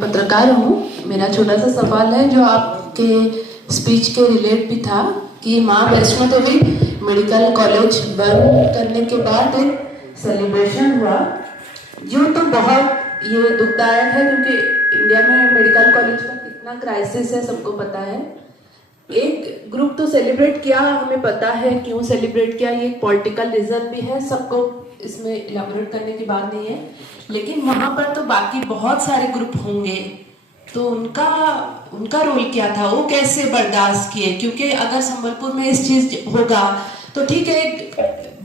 पत्रकार हूँ। मेरा छोटा सा सवाल है जो आपके स्पीच के रिलेट भी था कि माँ वैष्णो देवी मेडिकल कॉलेज बंद करने के बाद एक सेलिब्रेशन हुआ, जो तो बहुत ये दुखदायक है क्योंकि इंडिया में मेडिकल कॉलेज का कितना क्राइसिस है सबको पता है। एक ग्रुप तो सेलिब्रेट किया, हमें पता है क्यों सेलिब्रेट किया, ये एक पॉलिटिकल रीजन भी है, सबको इसमें इलाबोरेट करने की बात नहीं है। लेकिन वहां पर तो बाकी बहुत सारे ग्रुप होंगे, तो उनका रोल क्या था, वो कैसे बर्दाश्त किए? क्योंकि अगर संबलपुर में इस चीज होगा तो ठीक है, एक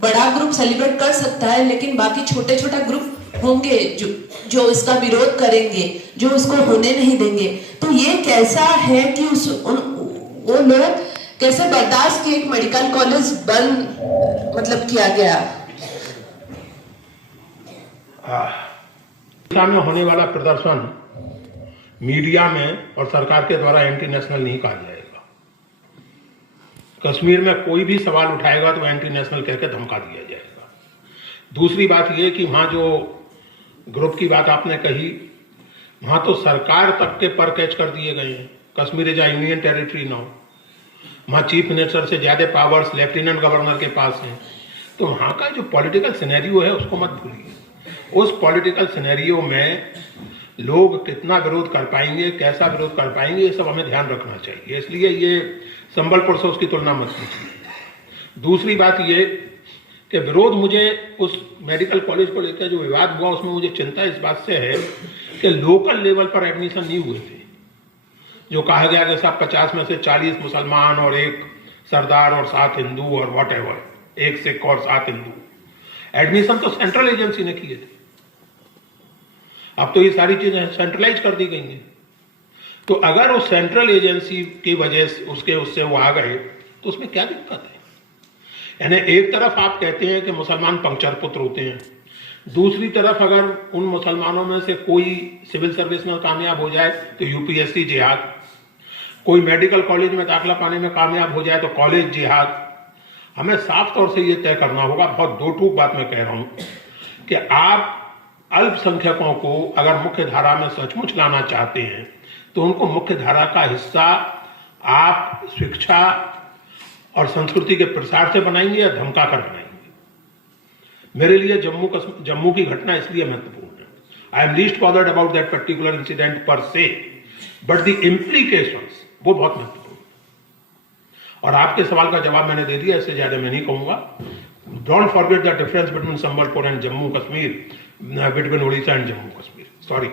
बड़ा ग्रुप सेलिब्रेट कर सकता है, लेकिन बाकी छोटे छोटे ग्रुप होंगे जो इसका विरोध करेंगे, जो उसको होने नहीं देंगे। तो ये कैसा है कि वो लोग कैसे बर्दाश्त किए एक मेडिकल कॉलेज बंद मतलब किया गया? में होने वाला प्रदर्शन मीडिया में और सरकार के द्वारा एंटी नेशनल नहीं कहा जाएगा। कश्मीर में कोई भी सवाल उठाएगा तो एंटी नेशनल कहकर धमका दिया जाएगा। दूसरी बात यह कि वहां जो ग्रुप की बात आपने कही, वहां तो सरकार तक के पर कैच कर दिए गए हैं। Kashmir is a union territory now. वहां चीफ मिनिस्टर से ज्यादा पावर्स लेफ्टिनेंट गवर्नर के पास हैं। तो वहां का जो पॉलिटिकल सिनेरियो है उसको मत भूलिए। उस पॉलिटिकल सिनेरियो में लोग कितना विरोध कर पाएंगे, कैसा विरोध कर पाएंगे, ये सब हमें ध्यान रखना चाहिए। इसलिए ये संबलपुर से उसकी तुलना मत कीजिए। दूसरी बात ये कि विरोध मुझे उस मेडिकल कॉलेज को लेकर जो विवाद हुआ उसमें मुझे चिंता इस बात से है कि लोकल लेवल पर एडमिशन नहीं हुए थे। जो कहा गया कि सब 50 में से 40 मुसलमान और एक सरदार और 7 हिंदू और व्हाटएवर, एक सिख और 7 हिंदू, एडमिशन तो सेंट्रल एजेंसी ने किए थे। अब तो ये सारी चीजें सेंट्रलाइज कर दी गई हैं। तो अगर उस सेंट्रल एजेंसी की वजह से उससे वो आ गए तो उसमें क्या दिक्कत है? यानी एक तरफ आप कहते हैं कि मुसलमान पंक्चर पुत्र होते हैं, दूसरी तरफ अगर उन मुसलमानों में से कोई सिविल सर्विस में कामयाब हो जाए तो यूपीएससी जिहाद, कोई मेडिकल कॉलेज में दाखिला पाने में कामयाब हो जाए तो कॉलेज जिहाद। हमें साफ तौर से यह तय करना होगा, बहुत दो टूक बात मैं कह रहा हूं, कि आप अल्पसंख्यकों को अगर मुख्य धारा में सचमुच लाना चाहते हैं तो उनको मुख्य धारा का हिस्सा आप शिक्षा और संस्कृति के प्रसार से बनाएंगे या धमका कर बनाएंगे? मेरे लिए जम्मू की घटना इसलिए महत्वपूर्ण है। I am least bothered about that particular incident पर से, बट द इम्प्लीकेशंस वो बहुत महत्वपूर्ण। और आपके सवाल का जवाब मैंने दे दिया, इससे ज्यादा मैं नहीं कहूंगा। Don't forget the difference between Sambalpur and Jammu Kashmir, between Odisha and Jammu Kashmir. Sorry.